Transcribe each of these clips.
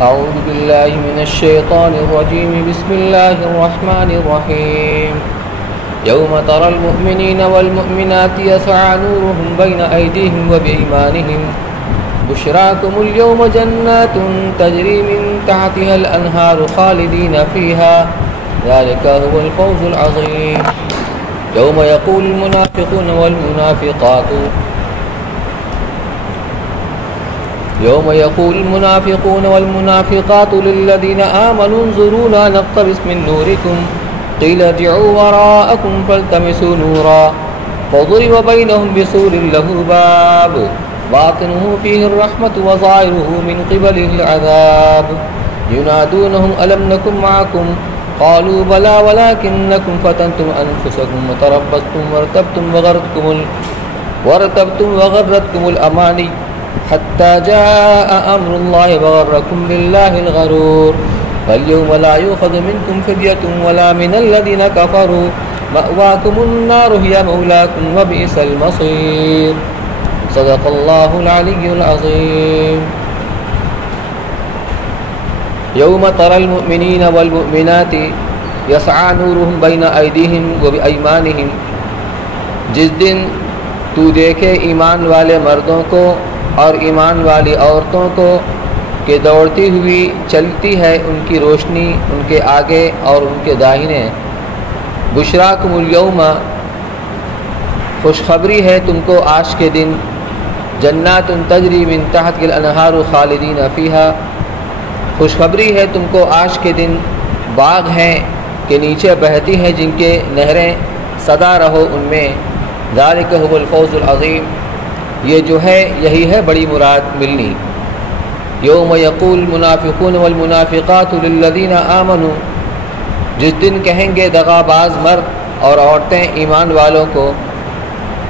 أعوذ بالله من الشيطان الرجيم بسم الله الرحمن الرحيم يوم ترى المؤمنين والمؤمنات يسعى نورهم بين أيديهم وبأيمانهم بشراكم اليوم جنات تجري من تحتها الأنهار خالدين فيها ذلك هو الفوز العظيم يوم يقول المنافقون والمنافقات للذين آمنوا انظرونا نقتبس من نوركم قيل ارجعوا وراءكم فالتمسوا نورا فضرب بينهم بسور له باب باطنه فيه الرحمة وظاهره من قبله العذاب ينادونهم ألم نكن معكم قالوا بلى ولكنكم فتنتم أنفسكم وتربصتم وارتبتم وغرتكم الأماني حتى جاء أمر الله وغركم بالله الغرور فاليوم لا يؤخذ منكم فدية ولا من الذين كفروا مأواكم النار هي مولاكم وبئس المصير صدق الله العلي العظيم يوم ترى المؤمنين والمؤمنات يسعى نورهم بين أيديهم وبأيمانهم جس دن تو دیکھے ایمان والے مردوں کو اور ایمان والی عورتوں کو کہ دوڑتی ہوئی چلتی ہے ان کی روشنی ان کے آگے اور ان کے داہنے بشراکم اليوم خوشخبری ہے تم کو آج کے دن جنات تجری من تحت الانہار خالدین فیہا خوشخبری ہے تم کو آج کے دن باغ ہیں کہ نیچے بہتی ہیں جن کے نہریں سدا رہو ان میں ذالک هو الفوز العظیم یہ جو ہے یہی ہے بڑی مراد ملنی یوم یقول المنافقون والمنافقات للذین آمنوا جس دن کہیں گے دغاباز مرد اور عورتیں ایمان والوں کو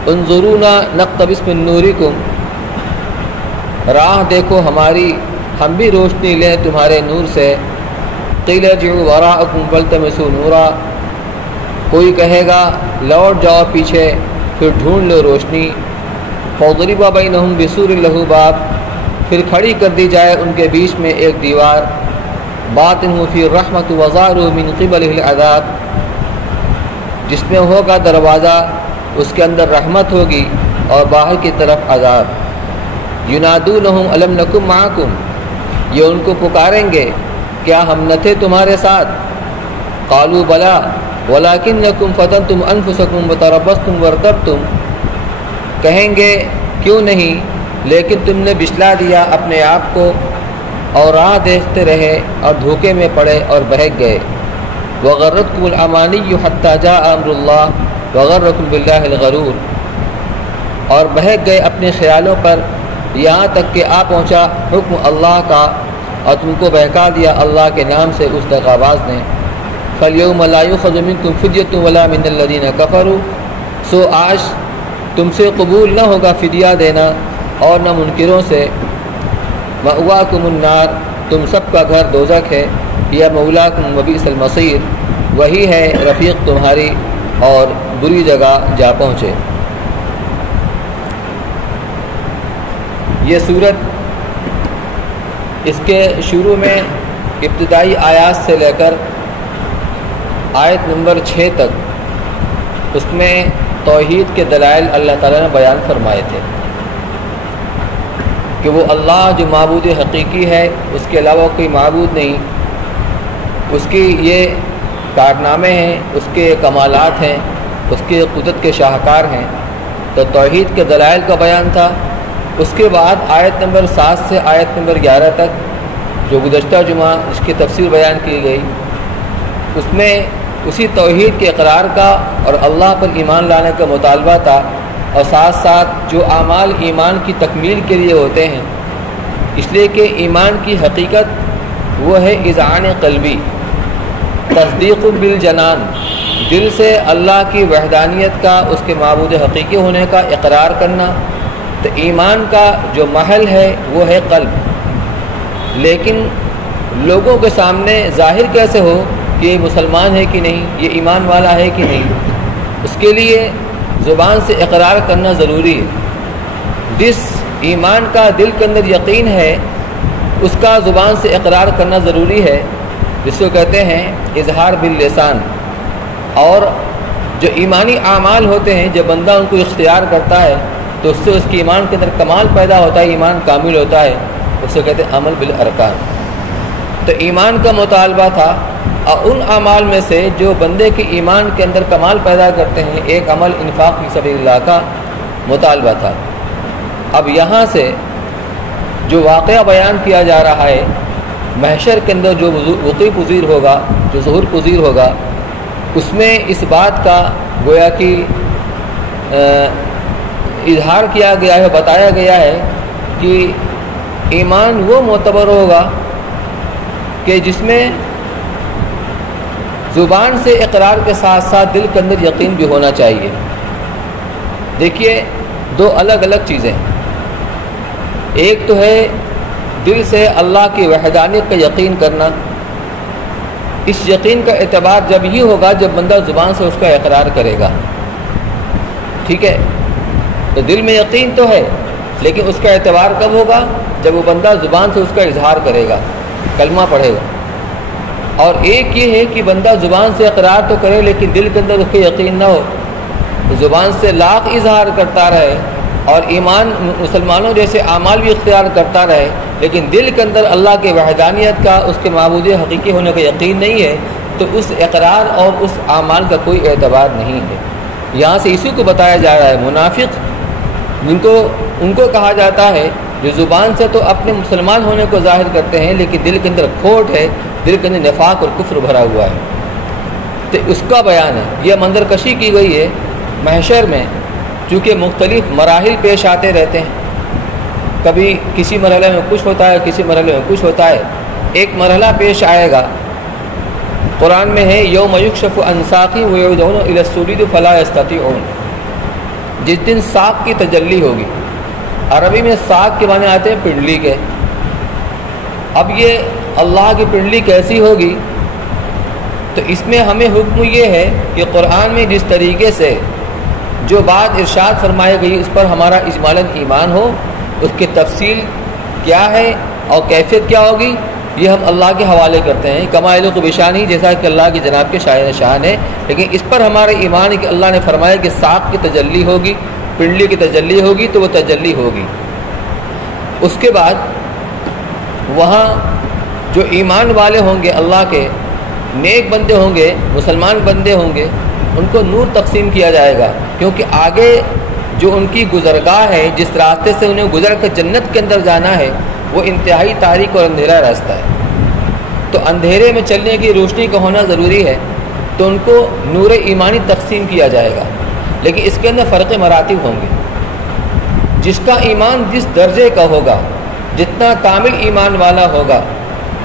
انظرونا نقتبس من نورکم راہ دیکھو ہماری ہم بھی روشنی لیں تمہارے نور سے قیل ارجعوا وراءکم فالتمسوا نورا کوئی کہے گا لوٹ جاؤ پیچھے پھر ڈھونڈ لو روشنی فضرب بینہم بسور لہ باب پھر کھڑی کر دی جائے ان کے بیچ میں ایک دیوار باطنہ فی الرحمۃ وظاہرہ من قبلہ العذاب جس میں ہوگا دروازہ اس کے اندر رحمت ہوگی اور باہر کی طرف عذاب ینادونہم الم نکن معکم یہ ان کو پکاریں گے کیا ہم نہ تھے تمہارے ساتھ قالوا بلا ولکنکم فتنتم انفسکم وتربصتم وارتبتم کہیں گے کیوں نہیں لیکن تم نے بچلا دیا اپنے آپ کو اور راہ دیکھتے رہے اور دھوکے میں پڑے اور بہک گئے وغرتکم الامانی حتی جاء امر اللہ وغرکم باللہ الغرور اور بہک گئے اپنے خیالوں پر یہاں تک کہ آ پہنچا حکم اللہ کا اور تم کو بہکا دیا اللہ کے نام سے اس دغاباز نے فَالْيَوْمَ لَا يُؤْخَذُ مِنْكُمْ فِدْيَةٌ وَلَا مِنَ الَّذِينَ كَفَرُوا سو آج تم سے قبول نہ ہوگا فدیہ دینا اور نہ منکروں سے مأواکم النار تم سب کا گھر دوزخ ہے یا مولاکم وبئس المصیر وہی ہے رفیق تمہاری اور بری جگہ جا پہنچے یہ صورت اس کے شروع میں ابتدائی آیات سے لے کر آیت نمبر 6 تک اس میں توحید کے دلائل اللہ تعالیٰ نے بیان فرمائے تھے کہ وہ اللہ جو معبود حقیقی ہے اس کے علاوہ کوئی معبود نہیں اس کی یہ کارنامے ہیں اس کے کمالات ہیں اس کے قدرت کے شاہکار ہیں تو توحید کے دلائل کا بیان تھا اس کے بعد آیت نمبر 7 سے آیت نمبر 11 تک جو گزشتہ جمعہ اس کی تفسیر بیان کی گئی اس میں اسی توحید کے اقرار کا اور اللہ پر ایمان لانے کا مطالبہ تھا اور ساتھ ساتھ جو اعمال ایمان کی تکمیل کے لیے ہوتے ہیں اس لیے کہ ایمان کی حقیقت وہ ہے اذعان قلبی تصدیق بالجنان دل سے اللہ کی وحدانیت کا اس کے معبود حقیقی ہونے کا اقرار کرنا تو ایمان کا جو محل ہے وہ ہے قلب لیکن لوگوں کے سامنے ظاہر کیسے ہو کہ یہ مسلمان ہے کہ نہیں یہ ایمان والا ہے کہ نہیں اس کے لیے زبان سے اقرار کرنا ضروری ہے جس ایمان کا دل کے اندر یقین ہے اس کا زبان سے اقرار کرنا ضروری ہے، جس کو کہتے ہیں اظہار باللسان۔ اور جو ایمانی اعمال ہوتے ہیں جب بندہ ان کو اختیار کرتا ہے تو اس سے اس کی ایمان کے اندر کمال پیدا ہوتا ہے، ایمان کامل ہوتا ہے، اس کو کہتے ہیں عمل بالارکان۔ تو ایمان کا مطالبہ تھا، اور ان اعمال میں سے جو بندے کے ایمان کے اندر کمال پیدا کرتے ہیں ایک عمل انفاق فی سبیل اللہ کا مطالبہ تھا۔ اب یہاں سے جو واقعہ بیان کیا جا رہا ہے محشر کے اندر جو وقوع پذیر ہوگا، جو ظہور پذیر ہوگا، اس میں اس بات کا گویا کہ اظہار کیا گیا ہے، بتایا گیا ہے کہ ایمان وہ معتبر ہوگا کہ جس میں زبان سے اقرار کے ساتھ ساتھ دل کے اندر یقین بھی ہونا چاہیے۔ دیکھیے دو الگ الگ چیزیں، ایک تو ہے دل سے اللہ کی وحدانیت کا یقین کرنا، اس یقین کا اعتبار جب ہی ہوگا جب بندہ زبان سے اس کا اقرار کرے گا، ٹھیک ہے؟ تو دل میں یقین تو ہے لیکن اس کا اعتبار کب ہوگا؟ جب وہ بندہ زبان سے اس کا اظہار کرے گا، کلمہ پڑھے گا۔ اور ایک یہ ہے کہ بندہ زبان سے اقرار تو کرے لیکن دل کے اندر اس کے یقین نہ ہو، زبان سے لاکھ اظہار کرتا رہے اور ایمان مسلمانوں جیسے اعمال بھی اختیار کرتا رہے لیکن دل کے اندر اللہ کے وحدانیت کا، اس کے معبود حقیقی ہونے کا یقین نہیں ہے، تو اس اقرار اور اس اعمال کا کوئی اعتبار نہیں ہے۔ یہاں سے اسی کو بتایا جا رہا ہے منافق ان کو کہا جاتا ہے جو زبان سے تو اپنے مسلمان ہونے کو ظاہر کرتے ہیں لیکن دل کے اندر کھوٹ ہے، دل کے اندر نفاق اور کفر بھرا ہوا ہے۔ تو اس کا بیان ہے، یہ منظر کشی کی گئی ہے محشر میں، چونکہ مختلف مراحل پیش آتے رہتے ہیں، کبھی کسی مرحلے میں کچھ ہوتا ہے، کسی مرحلے میں کچھ ہوتا ہے۔ ایک مرحلہ پیش آئے گا، قرآن میں ہے یوم یکشف عن ساق ویدعون الی السجود فلا یستطیعون، جس دن ساق کی تجلی ہوگی۔ عربی میں ساق کے معنی آتے ہیں پنڈلی کے۔ اب یہ اللہ کی پنڈلی کیسی ہوگی؟ تو اس میں ہمیں حکم یہ ہے کہ قرآن میں جس طریقے سے جو بات ارشاد فرمائی گئی اس پر ہمارا اجمالاً ایمان ہو، اس کی تفصیل کیا ہے اور کیفیت کیا ہوگی یہ ہم اللہ کے حوالے کرتے ہیں۔ کما یلیق بشانہ، جیسا کہ اللہ کی جناب کے شان ہے، لیکن اس پر ہمارا ایمان ہے کہ اللہ نے فرمایا کہ ساق کی تجلی ہوگی، پنڈلی کی تجلی ہوگی، تو وہ تجلی ہوگی۔ اس کے بعد وہاں جو ایمان والے ہوں گے، اللہ کے نیک بندے ہوں گے، مسلمان بندے ہوں گے، ان کو نور تقسیم کیا جائے گا، کیونکہ آگے جو ان کی گزرگاہ ہے، جس راستے سے انہیں گزر کر جنت کے اندر جانا ہے، وہ انتہائی تاریک اور اندھیرا راستہ ہے۔ تو اندھیرے میں چلنے کی روشنی کا ہونا ضروری ہے، تو ان کو نور ایمانی تقسیم کیا جائے گا، لیکن اس کے اندر فرق مراتب ہوں گے۔ جس کا ایمان جس درجے کا ہوگا، جتنا کامل ایمان والا ہوگا،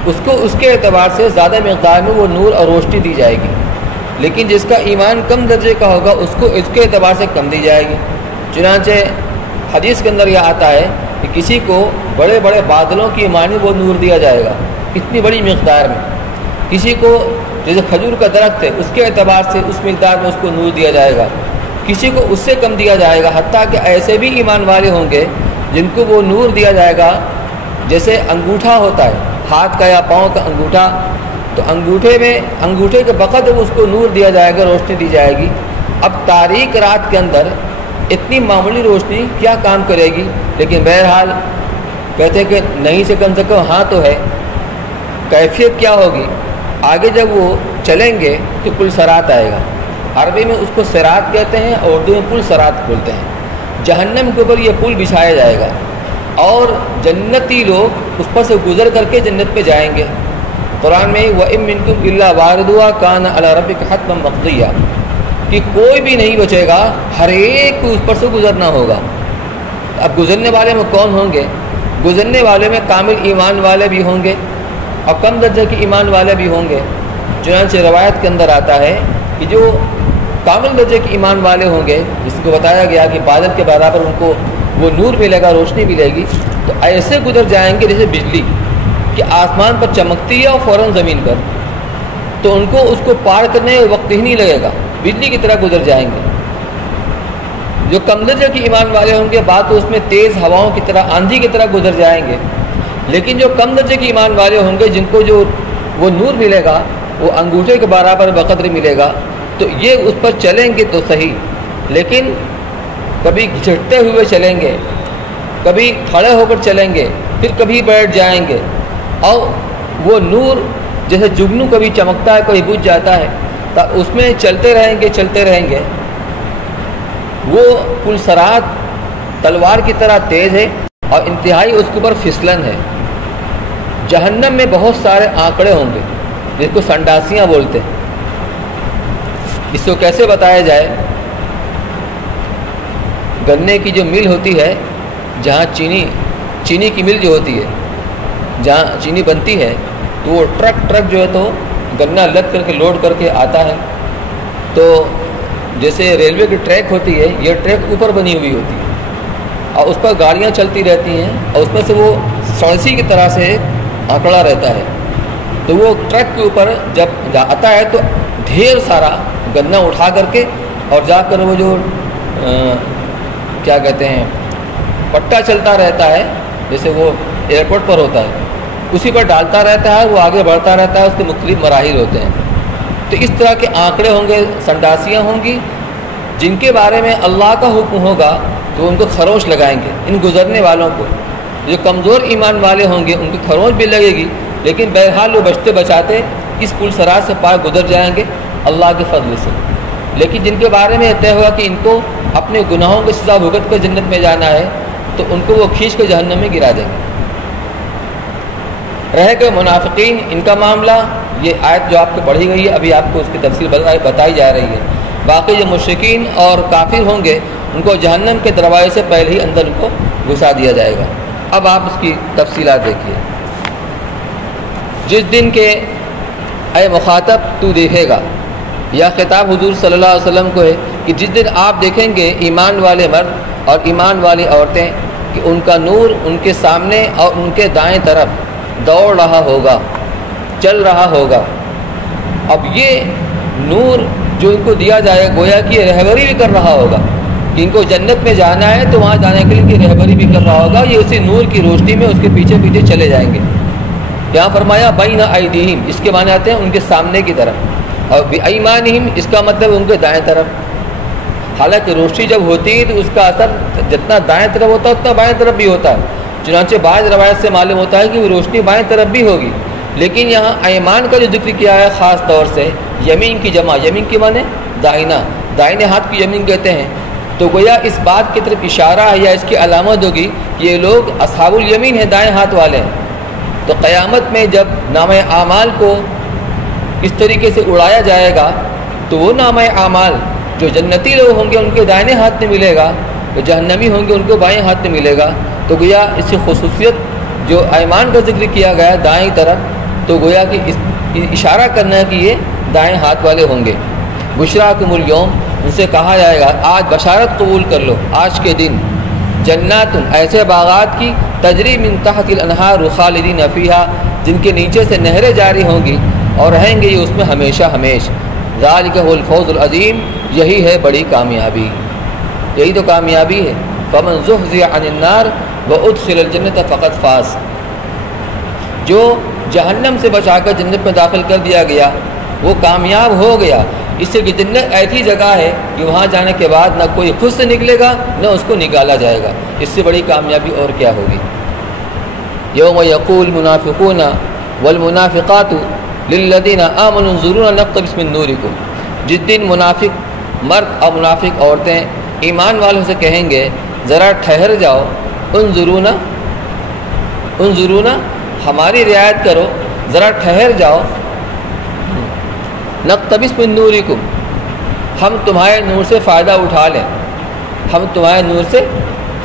اس کو اس کے اعتبار سے زیادہ مقدار میں وہ نور اور روشنی دی جائے گی، لیکن جس کا ایمان کم درجے کا ہوگا اس کو اس کے اعتبار سے کم دی جائے گی۔ چنانچہ حدیث کے اندر یہ آتا ہے کہ کسی کو بڑے بڑے بادلوں کی مانند وہ نور دیا جائے گا، اتنی بڑی مقدار میں۔ کسی کو جیسے کھجور کا درخت ہے اس کے اعتبار سے اس مقدار میں اس کو نور دیا جائے گا، کسی کو اس سے کم دیا جائے گا، حتیٰ کہ ایسے بھی ایمان والے ہوں گے جن کو وہ نور دیا جائے گا جیسے انگوٹھا ہوتا ہے، ہاتھ کا یا پاؤں کا انگوٹھا، تو انگوٹھے کے بقدر اس کو نور دیا جائے گا، روشنی دی جائے گی۔ اب تاریک رات کے اندر اتنی معمولی روشنی کیا کام کرے گی؟ لیکن بہرحال کہتے ہیں کہ نہیں سے کم ہاں تو ہے۔ کیفیت کیا ہوگی؟ آگے جب وہ چلیں گے تو پل صراط آئے گا، عربی میں اس کو صراط کہتے ہیں اور اردو میں پل صراط بولتے ہیں۔ جہنم کے اوپر یہ پل بچھایا جائے گا اور جنتی لوگ اس پر سے گزر کر کے جنت پہ جائیں گے۔ قرآن میں وَإِن مِّنكُمْ إِلَّا وَارِدُهَا كَانَ عَلَىٰ رَبِّكَ حَتْمًا مَّقْضِيًّا، کہ کوئی بھی نہیں بچے گا، ہر ایک کو اس پر سے گزرنا ہوگا۔ اب گزرنے والے میں کون ہوں گے؟ گزرنے والے میں کامل ایمان والے بھی ہوں گے اور کم درجے کے ایمان والے بھی ہوں گے۔ چنانچہ روایت کے اندر آتا ہے کہ جو کامل درجے کے ایمان والے ہوں گے، جس کو بتایا گیا کہ بادل کے برابر ان کو وہ نور ملے گا، روشنی ملے گی، تو ایسے گزر جائیں گے جیسے بجلی کہ آسمان پر چمکتی ہے اور فوراً زمین پر، تو ان کو اس کو پار کرنے میں وقت ہی نہیں لگے گا، بجلی کی طرح گزر جائیں گے۔ جو کم درجے کے ایمان والے ہوں گے، بات تو اس میں تیز ہواؤں کی طرح، آندھی کی طرح گزر جائیں گے، لیکن جو کم درجے کے ایمان والے ہوں گے، جن کو جو وہ نور ملے گا وہ انگوٹھے کے برابر بقدر ملے گا، تو یہ اس پر چلیں گے تو صحیح، لیکن کبھی گھسٹتے ہوئے چلیں گے، کبھی کھڑے ہو کر چلیں گے، پھر کبھی بیٹھ جائیں گے، اور وہ نور جیسے جگنو کبھی چمکتا ہے کبھی بجھ جاتا ہے، تو اس میں چلتے رہیں گے۔ وہ پل صراط تلوار کی طرح تیز ہے اور انتہائی اس کے اوپر پھسلن ہے۔ جہنم میں بہت سارے آنکڑے ہوں گے جس کو سنڈاسیاں بولتے ہیں۔ اس کو کیسے بتایا جائے؟ گنے کی جو مل ہوتی ہے، جہاں چینی کی مل جو ہوتی ہے، جہاں چینی بنتی ہے، تو وہ ٹرک جو ہے تو گنا لد کر کے لوڈ کر کے آتا ہے۔ تو جیسے ریلوے کی ٹریک ہوتی ہے، یہ ٹریک اوپر بنی ہوئی ہوتی ہے اور اس پر گاڑیاں چلتی رہتی ہیں، اور اس میں سے وہ سڑسی کی طرح سے آنکڑا رہتا ہے۔ تو وہ ٹرک کے اوپر جب آتا ہے تو ڈھیر سارا گنا اٹھا کر کے اور جا کر وہ جو کیا کہتے ہیں پٹا چلتا رہتا ہے، جیسے وہ ایئرپورٹ پر ہوتا ہے، اسی پر ڈالتا رہتا ہے، وہ آگے بڑھتا رہتا ہے، اس کے مختلف مراحل ہوتے ہیں۔ تو اس طرح کے آنکڑے ہوں گے، سنڈاسیاں ہوں گی، جن کے بارے میں اللہ کا حکم ہوگا تو ان کو خروش لگائیں گے۔ ان گزرنے والوں کو، جو کمزور ایمان والے ہوں گے ان کی خروش بھی لگے گی، لیکن بہرحال وہ بچتے بچاتے اس پل صراط سے پار گزر جائیں گے اللہ کے فضل سے۔ لیکن جن کے بارے میں طے ہوا کہ ان کو اپنے گناہوں کی سزا بھگت کر جنت میں جانا ہے، تو ان کو وہ کھینچ کے جہنم میں گرا دیں گے۔ رہ گئے منافقین، ان کا معاملہ، یہ آیت جو آپ کو پڑھی گئی ہے ابھی آپ کو اس کی تفصیل بتائی جا رہی ہے۔ باقی جو مشرکین اور کافر ہوں گے ان کو جہنم کے دروازے سے پہلے ہی اندر ان کو گھسا دیا جائے گا۔ اب آپ اس کی تفصیلات دیکھیے۔ جس دن کے اے مخاطب تو دیکھے گا، یا خطاب حضور صلی اللہ علیہ وسلم کو ہے کہ جس دن آپ دیکھیں گے ایمان والے مرد اور ایمان والی عورتیں کہ ان کا نور ان کے سامنے اور ان کے دائیں طرف دوڑ رہا ہوگا، چل رہا ہوگا۔ اب یہ نور جو ان کو دیا جائے گویا کہ یہ رہبری بھی کر رہا ہوگا کہ ان کو جنت میں جانا ہے تو وہاں جانے کے لیے رہبری بھی کر رہا ہوگا، یہ اسی نور کی روشنی میں اس کے پیچھے پیچھے چلے جائیں گے۔ یہاں فرمایا بین ایدیہم، اس کے معنی آتے ہیں ان کے سامنے کی طرف، اور بایمانہم اس کا مطلب ان کے دائیں طرف۔ حالانکہ روشنی جب ہوتی ہے تو اس کا اثر جتنا دائیں طرف ہوتا ہے اتنا بائیں طرف بھی ہوتا ہے، چنانچہ بعض روایت سے معلوم ہوتا ہے کہ وہ روشنی بائیں طرف بھی ہوگی، لیکن یہاں ایمان کا جو ذکر کیا ہے خاص طور سے یمین کی جمع، یمین کی معنی دائنا، دائنے ہاتھ کی یمین کہتے ہیں، تو گویا اس بات کی طرف اشارہ ہے یا اس کی علامت ہوگی کہ یہ لوگ اصحاب الیمین ہیں، دائیں ہاتھ والے ہیں۔ تو قیامت میں جب نامہ اعمال کو اس طریقے سے اڑایا جائے گا تو وہ نامہ اعمال جو جنتی لوگ ہوں گے ان کے دائنے ہاتھ میں ملے گا، جو جہنمی ہوں گے ان کو بائیں ہاتھ میں ملے گا۔ تو گویا اس کی خصوصیت جو ایمان کا ذکر کیا گیا دائیں طرف، تو گویا کہ اس اشارہ کرنا ہے کہ یہ دائیں ہاتھ والے ہوں گے۔ بشراکم الیوم، ان سے کہا جائے گا آج بشارت قبول کر لو، آج کے دن جنات، ایسے باغات کی تجری من تحت الانہار خالدین فیہا، جن کے نیچے سے نہریں جاری ہوں گی اور رہیں گے یہ اس میں ہمیشہ ہمیش۔ ذالک هو الفوز العظیم، یہی ہے بڑی کامیابی، یہی تو کامیابی ہے۔ فمن زحزح عن النار وادخل الجنۃ فقد فاز، جو جہنم سے بچا کر جنت میں داخل کر دیا گیا وہ کامیاب ہو گیا۔ اس سے کہ جنت ایسی جگہ ہے کہ وہاں جانے کے بعد نہ کوئی خود سے نکلے گا نہ اس کو نکالا جائے گا، اس سے بڑی کامیابی اور کیا ہوگی۔ یوم یقول المنافقون والمنافقات للذین آمنوا انظرونا نقتبس من نورکم، جس دن منافق مرد اور منافق عورتیں ایمان والوں سے کہیں گے ذرا ٹھہر جاؤ، انظرونا ہماری رعایت کرو، ذرا ٹھہر جاؤ، نقتبس من نورکم، ہم تمہارے نور سے فائدہ اٹھا لیں، ہم تمہارے نور سے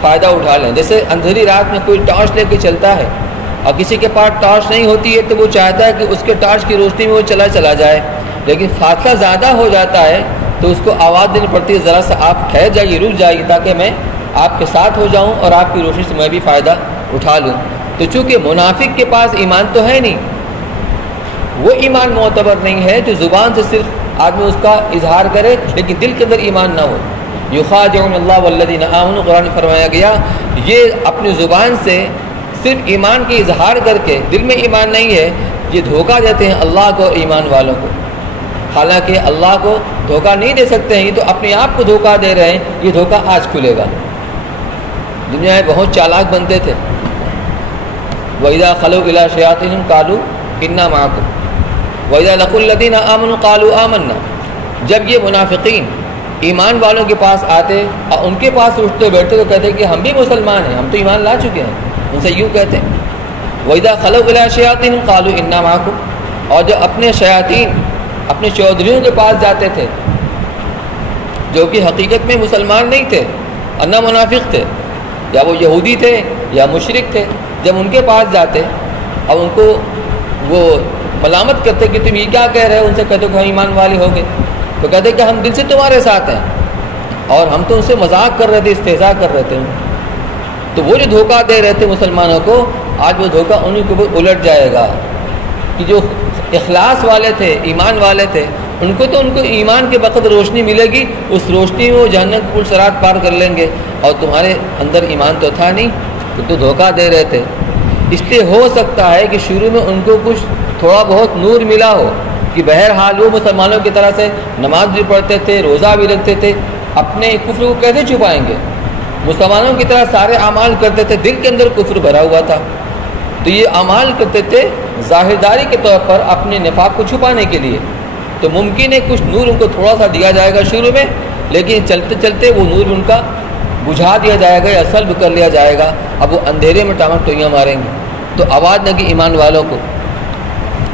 فائدہ اٹھا لیں۔ جیسے اندھیری رات میں کوئی ٹارچ لے کے چلتا ہے اور کسی کے پاس ٹارچ نہیں ہوتی ہے تو وہ چاہتا ہے کہ اس کے ٹارچ کی روشنی میں وہ چلا جائے، لیکن فاصلہ زیادہ ہو جاتا ہے تو اس کو آواز دینی پڑتی ہے ذرا سا آپ ٹھہر جائیے، رک جائیے تاکہ میں آپ کے ساتھ ہو جاؤں اور آپ کی روشنی سے میں بھی فائدہ اٹھا لوں۔ تو چونکہ منافق کے پاس ایمان تو ہے نہیں، وہ ایمان معتبر نہیں ہے جو زبان سے صرف آدمی اس کا اظہار کرے لیکن دل کے اندر ایمان نہ ہو۔ یخادعون اللہ والذین آمنوا، قرآن میں فرمایا گیا یہ اپنی زبان سے صرف ایمان کی اظہار کر کے دل میں ایمان نہیں ہے، یہ دھوکہ دیتے ہیں اللہ کو اور ایمان والوں کو، حالانکہ اللہ کو دھوکہ نہیں دے سکتے ہیں، یہ تو اپنے آپ کو دھوکہ دے رہے ہیں۔ یہ دھوکہ آج کھلے گا۔ دنیا میں بہت چالاک بنتے تھے، وَإِذَا خَلَوْا إِلَىٰ شَيَاطِينِهِمْ قَالُوا إِنَّا مَعَكُمْ وَإِذَا لَقُوا الَّذِينَ آمَنُوا قَالُوا آمَنَّا۔ جب یہ منافقین ایمان والوں کے پاس آتے اور ان کے پاس اٹھتے بیٹھتے تو کہتے کہ ہم بھی مسلمان ہیں، ہم تو ایمان لا چکے ہیں، ان سے یوں کہتے ہیں وَإِذَا خَلَوْا إِلَىٰ شَيَاطِينِهِمْ قَالُوا إِنَّا مَعَكُمْ، اور جب اپنے شیاطین اپنے چودھریوں کے پاس جاتے تھے جو کہ حقیقت میں مسلمان نہیں تھے، انا منافق تھے، یا وہ یہودی تھے یا مشرک تھے، جب ان کے پاس جاتے اور ان کو وہ ملامت کرتے کہ تم یہ کیا کہہ رہے ہو، ان سے کہتے کہ ہم ایمان والے ہو گئے، تو کہتے کہ ہم دل سے تمہارے ساتھ ہیں اور ہم تو ان سے مذاق کر رہے تھے، استہزاء کر رہے تھے۔ تو وہ جو دھوکہ دے رہے تھے مسلمانوں کو، آج وہ دھوکہ انہیں کے اوپر الٹ جائے گا کہ جو اخلاص والے تھے، ایمان والے تھے، ان کو ایمان کے وقت روشنی ملے گی، اس روشنی میں وہ جہنم کے پل صراط پار کر لیں گے، اور تمہارے اندر ایمان تو تھا نہیں، تو دھوکہ دے رہے تھے۔ اس لیے ہو سکتا ہے کہ شروع میں ان کو کچھ تھوڑا بہت نور ملا ہو کہ بہرحال وہ مسلمانوں کی طرح سے نماز بھی پڑھتے تھے، روزہ بھی رکھتے تھے، اپنے کفر کو کیسے چھپائیں گے؟ مسلمانوں کی طرح سارے اعمال کرتے تھے، دل کے اندر کفر بھرا ہوا تھا، تو یہ اعمال کرتے تھے ظاہرداری کے طور پر اپنے نفاق کو چھپانے کے لیے، تو ممکن ہے کچھ نور ان کو تھوڑا سا دیا جائے گا شروع میں، لیکن چلتے چلتے وہ نور ان کا بجھا دیا جائے گا یا سلب کر لیا جائے گا، اب وہ اندھیرے میں ٹامک ٹوئیاں ماریں گے۔ تو آواز لگی ایمان والوں کو،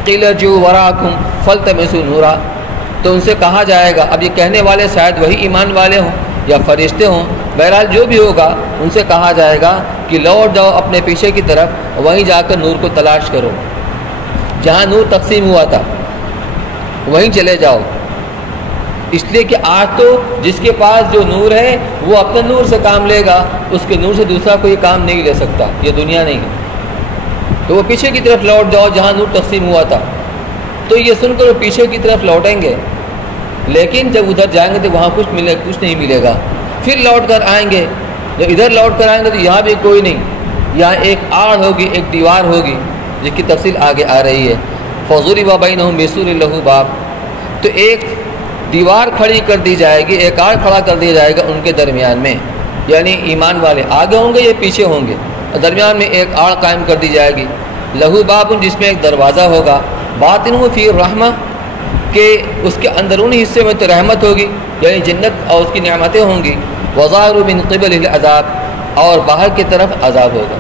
قیل ارجعوا وراءکم فالتمسوا نورا، تو ان سے کہا جائے گا، اب یہ کہنے والے شاید وہی ایمان والے ہوں یا فرشتے ہوں، بہرحال جو بھی ہوگا ان سے کہا جائے گا کہ لوٹ جاؤ اپنے پیچھے کی طرف، وہیں جا کر نور کو تلاش کرو، جہاں نور تقسیم ہوا تھا وہیں چلے جاؤ۔ اس لیے کہ آج تو جس کے پاس جو نور ہے وہ اپنے نور سے کام لے گا، اس کے نور سے دوسرا کوئی کام نہیں لے سکتا، یہ دنیا نہیں ہے۔ تو وہ پیچھے کی طرف لوٹ جاؤ جہاں نور تقسیم ہوا تھا، تو یہ سن کر وہ پیچھے کی طرف لوٹیں گے، لیکن جب ادھر جائیں گے تو وہاں کچھ نہیں ملے گا، پھر لوٹ کر آئیں گے، جب ادھر لوٹ کر آئیں گے تو یہاں بھی کوئی نہیں، یہاں ایک آڑ ہوگی، ایک دیوار ہوگی، جس کی تفصیل آگے آ رہی ہے۔ فَضُرِبَ بَيْنَهُم بِسُورٍ لَهُ بَابٌ، تو ایک دیوار کھڑی کر دی جائے گی، ایک آڑ کھڑا کر دیا جائے گا ان کے درمیان میں، یعنی ایمان والے آگے ہوں گے یا پیچھے ہوں گے، درمیان میں ایک آڑ قائم کر دی جائے گی، لہو باب، جس میں ایک دروازہ ہوگا، باطنہ فی الرحمہ، کہ اس کے اندرونی حصے میں تو رحمت ہوگی، یعنی جنت اور اس کی نعمتیں ہوں گی، وظاہر من قبلہ العذاب، اور باہر کی طرف عذاب ہوگا۔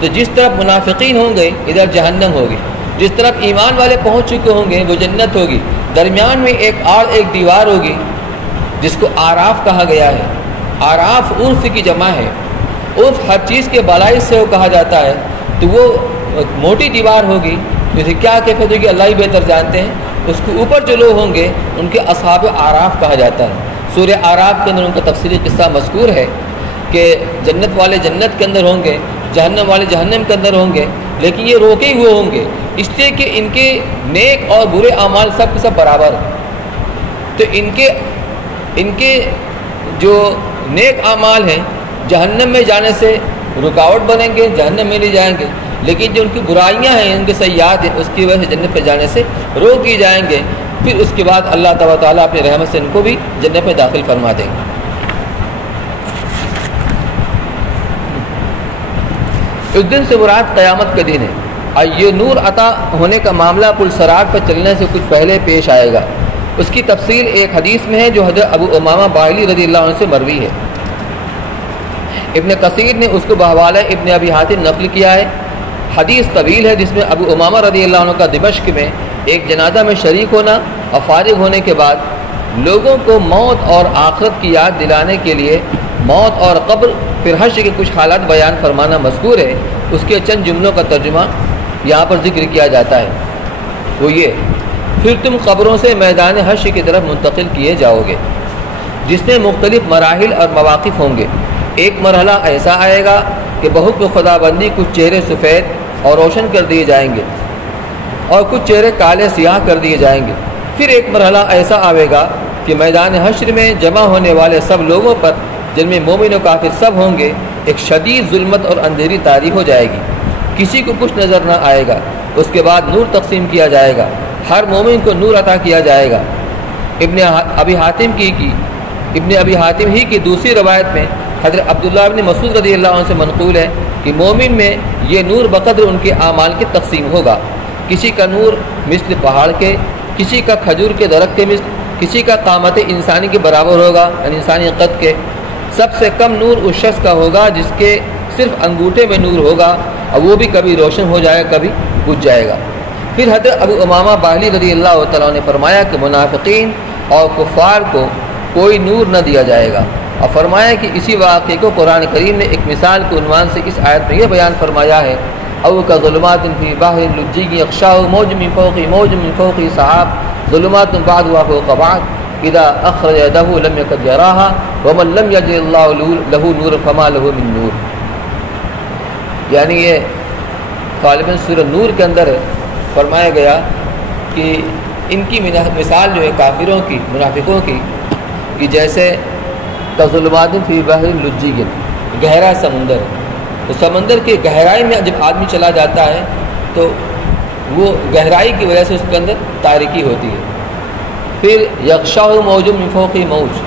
تو جس طرف منافقین ہوں گے ادھر جہنم ہوگی، جس طرف ایمان والے پہنچ چکے ہوں گے وہ جنت ہوگی، درمیان میں ایک آڑ ایک دیوار ہوگی جس کو آراف کہا گیا ہے۔ آراف عرف کی جمع ہے، عرف ہر چیز کے بالائی سے وہ کہا جاتا ہے، تو وہ موٹی دیوار ہوگی، جسے کیا کیفیت ہوگی اللہ ہی بہتر جانتے ہیں، اس کے اوپر جو لوگ ہوں گے ان کے اصحاب آراف کہا جاتا ہے۔ سورہ آراف کے اندر ان کا تفصیلی قصہ مذکور ہے کہ جنت والے جنت کے اندر ہوں گے، جہنم والے جہنم کے اندر ہوں گے، لیکن یہ روکے ہوئے ہوں گے اس لیے کہ ان کے نیک اور برے اعمال سب کے سب برابر ہیں، تو ان کے جو نیک اعمال ہیں جہنم میں جانے سے رکاوٹ بنیں گے، جہنم میں نہیں جائیں گے، لیکن جو ان کی برائیاں ہیں، ان کے سیئات ہیں، اس کی وجہ سے جنت پہ جانے سے روک دی جائیں گے، پھر اس کے بعد اللہ تعالیٰ اپنی رحمت سے ان کو بھی جنت میں داخل فرما دیں گے۔ اس دن سے مراد قیامت کا دن ہے، اور یہ نور عطا ہونے کا معاملہ پل صراط پر چلنے سے کچھ پہلے پیش آئے گا۔ اس کی تفصیل ایک حدیث میں ہے جو حضرت ابو امامہ باہلی رضی اللہ عنہ سے مروی ہے۔ ابن کثیر نے اس کو بحوالہ ابن ابی حاتم نقل کیا ہے۔ حدیث طویل ہے جس میں ابو امامہ رضی اللہ عنہ کا دمشق میں ایک جنازہ میں شریک ہونا اور فارغ ہونے کے بعد لوگوں کو موت اور آخرت کی یاد دلانے کے لیے موت اور قبر پھر حشر کے کچھ حالات بیان فرمانا مذکور ہے۔ اس کے چند جملوں کا ترجمہ یہاں پر ذکر کیا جاتا ہے، وہ یہ: پھر تم قبروں سے میدان حشر کی طرف منتقل کیے جاؤ گے، جس میں مختلف مراحل اور مواقف ہوں گے۔ ایک مرحلہ ایسا آئے گا کہ بحکم خدا بندی کچھ چہرے سفید اور روشن کر دیے جائیں گے اور کچھ چہرے کالے سیاہ کر دیے جائیں گے۔ پھر ایک مرحلہ ایسا آئے گا کہ میدان حشر میں جمع ہونے والے سب لوگوں پر، جن میں مومن و کافر سب ہوں گے، ایک شدید ظلمت اور اندھیری طاری ہو جائے گی کسی کو کچھ نظر نہ آئے گا۔ اس کے بعد نور تقسیم کیا جائے گا، ہر مومن کو نور عطا کیا جائے گا۔ ابن ابی حاتم ہی کی دوسری روایت میں حضرت عبداللہ بن مسعود رضی اللہ عنہ سے منقول ہے کہ مومن میں یہ نور بقدر ان کے اعمال کے تقسیم ہوگا۔ کسی کا نور مثل پہاڑ کے، کسی کا کھجور کے درخت کے مثل، کسی کا قامت انسانی کے برابر ہوگا، یعنی انسانی قد کے۔ سب سے کم نور اس شخص کا ہوگا جس کے صرف انگوٹھے میں نور ہوگا، اور وہ بھی کبھی روشن ہو جائے گا، کبھی بجھ جائے گا۔ پھر حضرت ابو امامہ باہلی رضی اللہ تعالیٰ نے فرمایا کہ منافقین اور کفار کو کوئی نور نہ دیا جائے گا، اور فرمایا کہ اسی واقعے کو قرآن کریم نے ایک مثال کے عنوان سے اس آیت میں یہ بیان فرمایا ہے، او کا ظلمات فی بحر لجی یغشاہ موج من فوق سحاب ظلمات بعضها فوق بعض اذا اخرج یدہ لم یکد یراہا ومن لم یجعل اللہ لہ نور فما لہ من نور۔ یعنی یہ غالباً سورہ نور کے اندر فرمایا گیا کہ ان کی مثال جو ہے کافروں کی، منافقوں کی، کہ جیسے ظلمات فی بحر لجی، گہرا سمندر، تو سمندر کی گہرائی میں جب آدمی چلا جاتا ہے تو وہ گہرائی کی وجہ سے اس کے اندر تاریکی ہوتی ہے۔ پھر یغشاہ موج من فوق موج،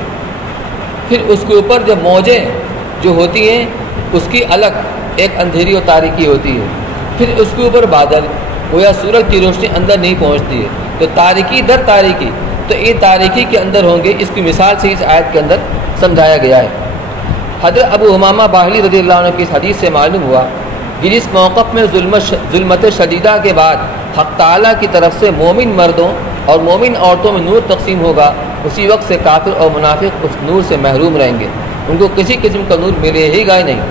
پھر اس کے اوپر جب موجیں جو ہوتی ہیں اس کی الگ ایک اندھیری اور تاریکی ہوتی ہے، پھر اس کے اوپر بادل، گویا سورج کی روشنی اندر نہیں پہنچتی ہے، تو تاریکی در تاریکی، تو یہ تاریکی کے اندر ہوں گے۔ اس کی مثال سے اس آیت کے اندر سمجھایا گیا ہے۔ حضرت ابو امامہ باہلی رضی اللہ عنہ کی اس حدیث سے معلوم ہوا کہ جس موقف میں ظلمت شدیدہ کے بعد حق تعالیٰ کی طرف سے مومن مردوں اور مومن عورتوں میں نور تقسیم ہوگا، اسی وقت سے کافر اور منافق اس نور سے محروم رہیں گے، ان کو کسی قسم کا نور ملے ہی گا نہیں۔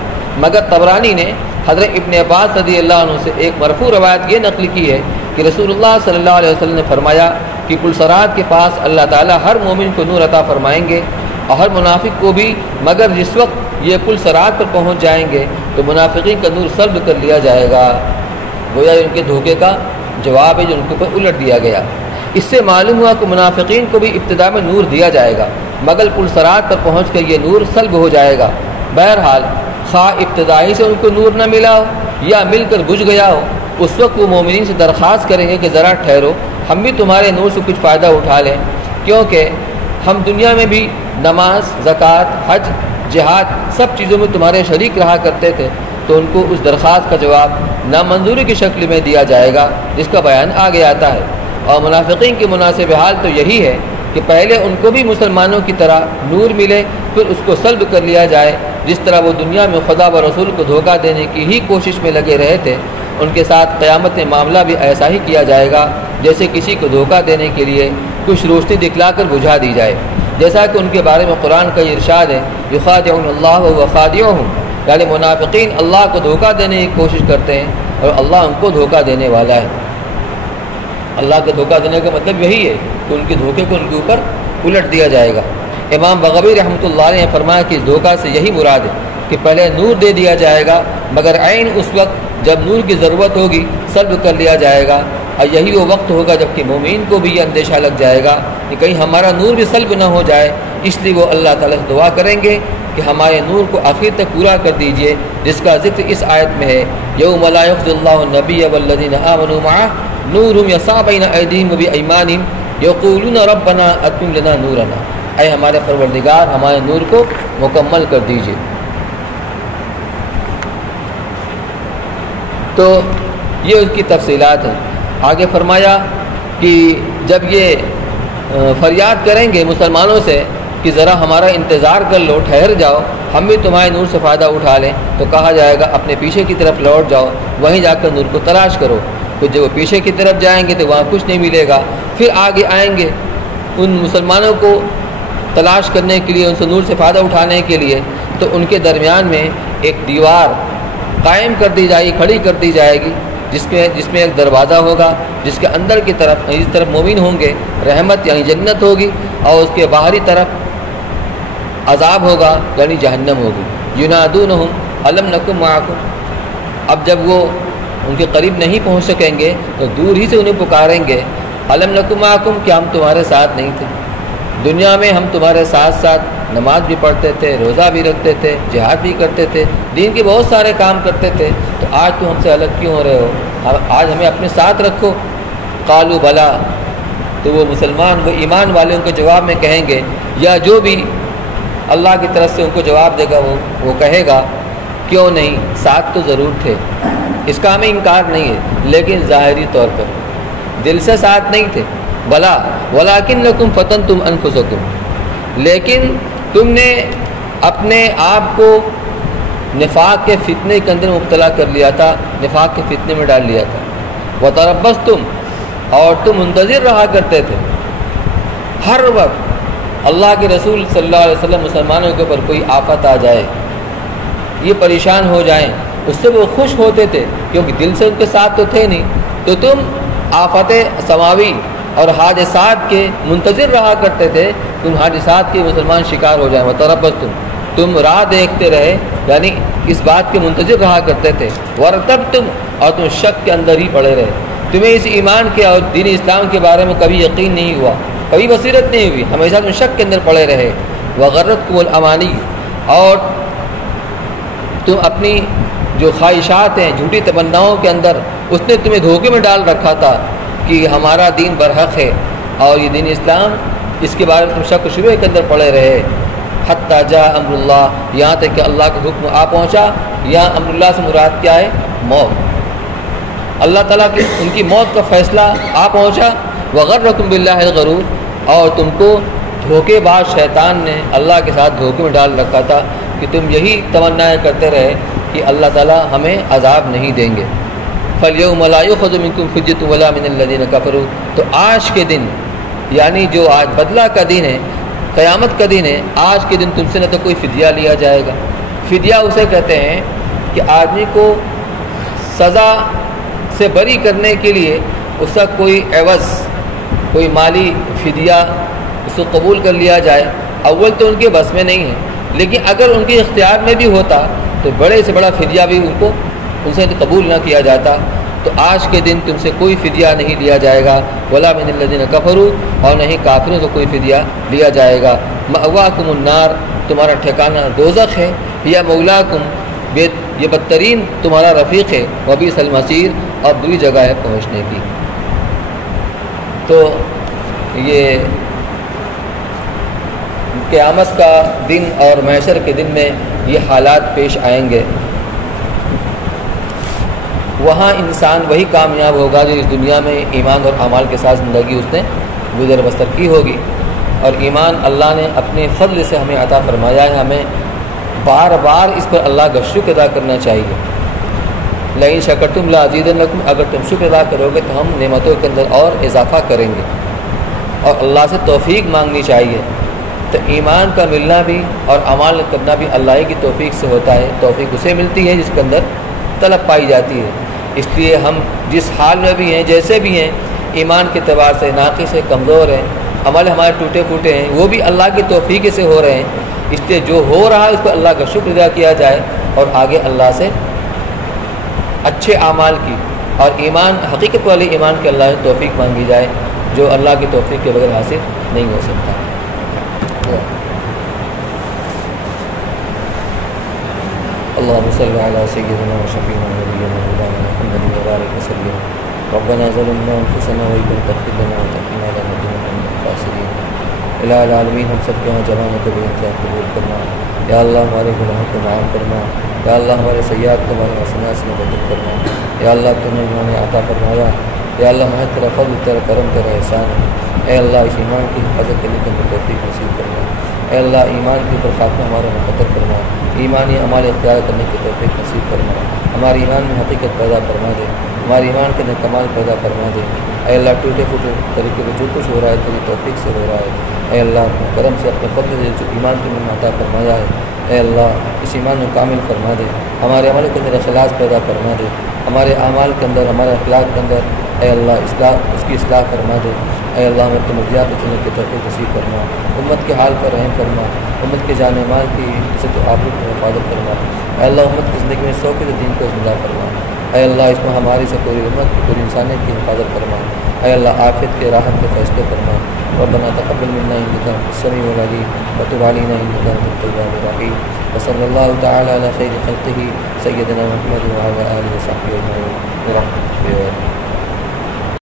مگر طبرانی نے حضرت ابن عباس رضی اللہ عنہ سے ایک مرفوع روایت یہ نقل کی ہے کہ رسول اللہ صلی اللہ علیہ وسلم نے فرمایا کہ پلسرات کے پاس اللہ تعالیٰ ہر مومن کو نور عطا فرمائیں گے اور ہر منافق کو بھی، مگر جس وقت یہ پلسرات پر پہنچ جائیں گے تو منافقین کا نور سلب کر لیا جائے گا۔ گویا ان کے دھوکے کا جواب ہے جو ان کے اوپر الٹ دیا گیا۔ اس سے معلوم ہوا کہ منافقین کو بھی ابتدا میں نور دیا جائے گا، مگر پلسرات پر پہنچ کر یہ نور سلب ہو جائے گا۔ بہرحال خواہ ابتدائی سے ان کو نور نہ ملا ہو یا مل کر بجھ گیا ہو، اس وقت وہ مومنین سے درخواست کریں گے کہ ذرا ٹھہرو، ہم بھی تمہارے نور سے کچھ فائدہ اٹھا لیں، کیونکہ ہم دنیا میں بھی نماز، زکوٰۃ، حج، جہاد سب چیزوں میں تمہارے شریک رہا کرتے تھے۔ تو ان کو اس درخواست کا جواب نامنظوری کی شکل میں دیا جائے گا، جس کا بیان آگے آتا ہے۔ اور منافقین کی مناسب حال تو یہی ہے کہ پہلے ان کو بھی مسلمانوں کی طرح نور ملے، پھر اس کو سلب کر لیا جائے۔ جس طرح وہ دنیا میں خدا و رسول کو دھوکہ دینے کی ہی کوشش میں لگے رہے تھے، ان کے ساتھ قیامت میں معاملہ بھی ایسا ہی کیا جائے گا جیسے کسی کو دھوکہ دینے کے لیے کچھ روشنی دکھلا کر بجھا دی جائے۔ جیسا کہ ان کے بارے میں قرآن کا یہ ارشاد ہے، یخادعون اللہ وهو خادعهم، یعنی منافقین اللہ کو دھوکہ دینے کی کوشش کرتے ہیں اور اللہ ان کو دھوکہ دینے والا ہے۔ اللہ کو دھوکہ دینے کا مطلب یہی ہے کہ ان کے دھوکے کو ان کے اوپر الٹ دیا جائے گا۔ امام بغوی رحمۃ اللہ علیہ نے فرمایا کہ اس دھوکہ سے یہی مراد ہے کہ پہلے نور دے دیا جائے گا، مگر عین اس وقت جب نور کی ضرورت ہوگی سلب کر لیا جائے گا، اور یہی وہ وقت ہوگا جب کہ مومین کو بھی یہ اندیشہ لگ جائے گا کہ کہیں ہمارا نور بھی سلب نہ ہو جائے، اس لیے وہ اللہ تعالیٰ سے دعا کریں گے کہ ہمارے نور کو آخر تک پورا کر دیجئے، جس کا ذکر اس آیت میں ہے، یوم لا یخزی اللہ النبی والذین آمنوا معہ نورہم یسعی بین ایدیہم وبایمانہم یقولون ربنا اتمم لنا نورنا، اے ہمارے پروردگار ہمارے نور کو مکمل کر دیجئے۔ تو یہ اس کی تفصیلات ہیں۔ آگے فرمایا کہ جب یہ فریاد کریں گے مسلمانوں سے کہ ذرا ہمارا انتظار کر لو، ٹھہر جاؤ، ہم بھی تمہارے نور سے فائدہ اٹھا لیں، تو کہا جائے گا اپنے پیچھے کی طرف لوٹ جاؤ، وہیں جا کر نور کو تلاش کرو۔ تو جب وہ پیچھے کی طرف جائیں گے تو وہاں کچھ نہیں ملے گا، پھر آگے آئیں گے ان مسلمانوں کو تلاش کرنے کے لیے، ان سے نور سے فائدہ اٹھانے کے لیے، تو ان کے درمیان میں ایک دیوار قائم کر دی جائے گی، کھڑی کر دی جائے گی، جس میں ایک دروازہ ہوگا، جس کے اندر کی طرف اس طرف مومن ہوں گے، رحمت یعنی جنت ہوگی، اور اس کے باہری طرف عذاب ہوگا یعنی جہنم ہوگی۔ ینادونہم الم نکن معکم، اب جب وہ ان کے قریب نہیں پہنچ سکیں گے تو دور ہی سے انہیں پکاریں گے، الم نکن معکم، کیا ہم تمہارے ساتھ نہیں تھے؟ دنیا میں ہم تمہارے ساتھ ساتھ نماز بھی پڑھتے تھے، روزہ بھی رکھتے تھے، جہاد بھی کرتے تھے، دین کے بہت سارے کام کرتے تھے، تو آج تم ہم سے الگ کیوں ہو رہے ہو؟ آج ہمیں اپنے ساتھ رکھو۔ قالوا بلا، تو وہ مسلمان، وہ ایمان والے ان کے جواب میں کہیں گے، یا جو بھی اللہ کی طرف سے ان کو جواب دے گا وہ کہے گا کیوں نہیں، ساتھ تو ضرور تھے، اس کا ہمیں انکار نہیں ہے، لیکن ظاہری طور پر دل سے ساتھ نہیں تھے۔ بلا ولکنکم فتنتم انفسکم، لیکن تم نے اپنے آپ کو نفاق کے فتنے کے اندر مبتلا کر لیا تھا، نفاق کے فتنے میں ڈال لیا تھا۔ وتربصتم، اور تم منتظر رہا کرتے تھے، ہر وقت اللہ کے رسول صلی اللہ علیہ وسلم مسلمانوں کے اوپر کوئی آفت آ جائے، یہ پریشان ہو جائیں، اس سے وہ خوش ہوتے تھے، کیونکہ دل سے ان کے ساتھ تو تھے نہیں، تو تم آفت سماوی اور حادثات کے منتظر رہا کرتے تھے، تم حادثات کے مسلمان شکار ہو جائیں۔ وتربصتم، تم راہ دیکھتے رہے، یعنی اس بات کے منتظر رہا کرتے تھے۔ ورتبتم، اور تم شک کے اندر ہی پڑے رہے، تمہیں اس ایمان کے اور دین اسلام کے بارے میں کبھی یقین نہیں ہوا، کبھی بصیرت نہیں ہوئی، ہمیشہ تم شک کے اندر پڑے رہے۔ وغرتکم الامانی، اور تم اپنی جو خواہشات ہیں، جھوٹی تمناؤں کے اندر، اس نے تمہیں دھوکے میں ڈال رکھا تھا کہ ہمارا دین برحق ہے اور یہ دین اسلام، اس کے بارے میں تم شک و شبہ کے اندر پڑے رہے۔ حتی جاء امر اللہ، یہاں تک کہ اللہ کا حکم آ پہنچا۔ یہاں امر اللہ سے مراد کیا ہے؟ موت، اللہ تعالیٰ کی ان کی موت کا فیصلہ آ پہنچا۔ وغرکم باللہ الغرور، اور تم کو دھوکے باز شیطان نے اللہ کے ساتھ دھوکے میں ڈال رکھا تھا کہ تم یہی تمنائیں کرتے رہے کہ اللہ تعالیٰ ہمیں عذاب نہیں دیں گے۔ فَالْيَوْمَ لَا يُؤْخَذُ مِنْكُمْ فِدْيَةٌ وَلَا مِنَ الَّذِينَ كَفَرُوا، تو آج کے دن، یعنی جو آج بدلہ کا دن ہے، قیامت کا دن ہے، آج کے دن تم سے نہ تو کوئی فدیہ لیا جائے گا۔ فدیہ اسے کہتے ہیں کہ آدمی کو سزا سے بری کرنے کے لیے اس کا کوئی عوض، کوئی مالی فدیہ اس کو قبول کر لیا جائے۔ اول تو ان کے بس میں نہیں ہے، لیکن اگر ان کے اختیار میں بھی ہوتا تو بڑے سے بڑا فدیہ بھی ان سے قبول نہ کیا جاتا۔ تو آج کے دن تم سے کوئی فدیہ نہیں لیا جائے گا، ولا من الذین کفروا، اور نہ ہی کافروں سے کوئی فدیہ لیا جائے گا۔ مأواکم النار، تمہارا ٹھکانہ دوزخ ہے، یا مولاکم، یہ بدترین تمہارا رفیق ہے، وبئس المصیر، اور بری جگہ ہے پہنچنے کی۔ تو یہ قیامت کا دن اور محشر کے دن میں یہ حالات پیش آئیں گے۔ وہاں انسان وہی کامیاب ہوگا جو اس دنیا میں ایمان اور اعمال کے ساتھ زندگی اس نے گزر بسر کی ہوگی۔ اور ایمان اللہ نے اپنے فضل سے ہمیں عطا فرمایا ہے، ہمیں بار بار اس پر اللہ کا شکر ادا کرنا چاہیے۔ لئن شکرتم لازیدنکم، اگر تم شکر ادا کرو گے تو ہم نعمتوں کے اندر اور اضافہ کریں گے، اور اللہ سے توفیق مانگنی چاہیے۔ تو ایمان کا ملنا بھی اور اعمال کرنا بھی اللہ کی توفیق سے ہوتا ہے۔ توفیق اسے ملتی ہے جس کے اندر طلب پائی جاتی ہے۔ اس لیے ہم جس حال میں بھی ہیں، جیسے بھی ہیں، ایمان کے اعتبار سے ناقص ہے، کمزور ہیں، عمل ہمارے ٹوٹے پھوٹے ہیں، وہ بھی اللہ کی توفیق سے ہو رہے ہیں۔ اس لیے جو ہو رہا ہے اس کو اللہ کا شکر ادا کیا جائے، اور آگے اللہ سے اچھے اعمال کی اور ایمان، حقیقت والے ایمان کے اللہ سے توفیق مانگی جائے، جو اللہ کی توفیق کے بغیر حاصل نہیں ہو سکتا۔ اللهم صل على سيدنا وشفيعنا ونبينا مولانا محمد وبارك وسلم۔ ربنا ظلمنا انفسنا وان لم تغفر لنا وترحمنا لنكونن من الخاسرين۔ الہ العالمین، ہم سب کے یہاں جمع کو بے انتہا قبول فرما۔ یا اللہ ہمارے گناہوں کو معاف فرما، یا اللہ ہمارے سیئات کو ہمارے حسنات سے مبدل فرما۔ یا اللہ تم نے ایمان عطا فرمایا، یا اللہ ہمیں تیرا فضل، تیرا کرم، تیرا احسان ہے۔ اے اللہ اس ایمان کی حفاظت کرنے کی توفیق نصیب فرما۔ اے اللہ ایمان کے اوپر خاتمہ ہمارا مقدر فرما، ایمانی عمال اختیار کرنے کی توفیق نصیب فرما۔ ہمارے ایمان میں حقیقت پیدا فرما دے، ہمارے ایمان کے اندر کمال پیدا فرما دے۔ اے اللہ ٹوٹے پھوٹے طریقے سے جو کچھ ہو رہا ہے تیری توفیق سے ہو رہا ہے۔ اے اللہ اپنے کرم سے، اپنے فضل سے جو ایمان کے میں عطا فرمایا ہے، اے اللہ اس ایمان میں کامل فرما دے، ہمارے عمل کے اندر اخلاص پیدا فرما دے، ہمارے اعمال کے اندر، ہمارے اخلاق کے اندر اے اللہ اس کی اصلاح فرما دے۔ اے اللہ ہمیں تم مرضیات کو چلنے کی توفیق نصیب فرما، امت کے حال پر رحم فرما، امت کے جان مال کی عزت و آبرو کی حفاظت فرما۔ اے اللہ امت کی زندگی میں 100% دین کو زندہ فرما۔ اے اللہ اس میں ہماری سے پوری امت کی، پوری انسانیت کی حفاظت فرما۔ اے اللہ آفت کے راحت کے فیصلے فرما. ربنا تقبل منا انك انت السميع العليم وتب علينا انك انت التواب الرحيم. وصلى الله تعالى على خير خلقه سيدنا محمد وعلى اله وصحبه اجمعين برحمتك.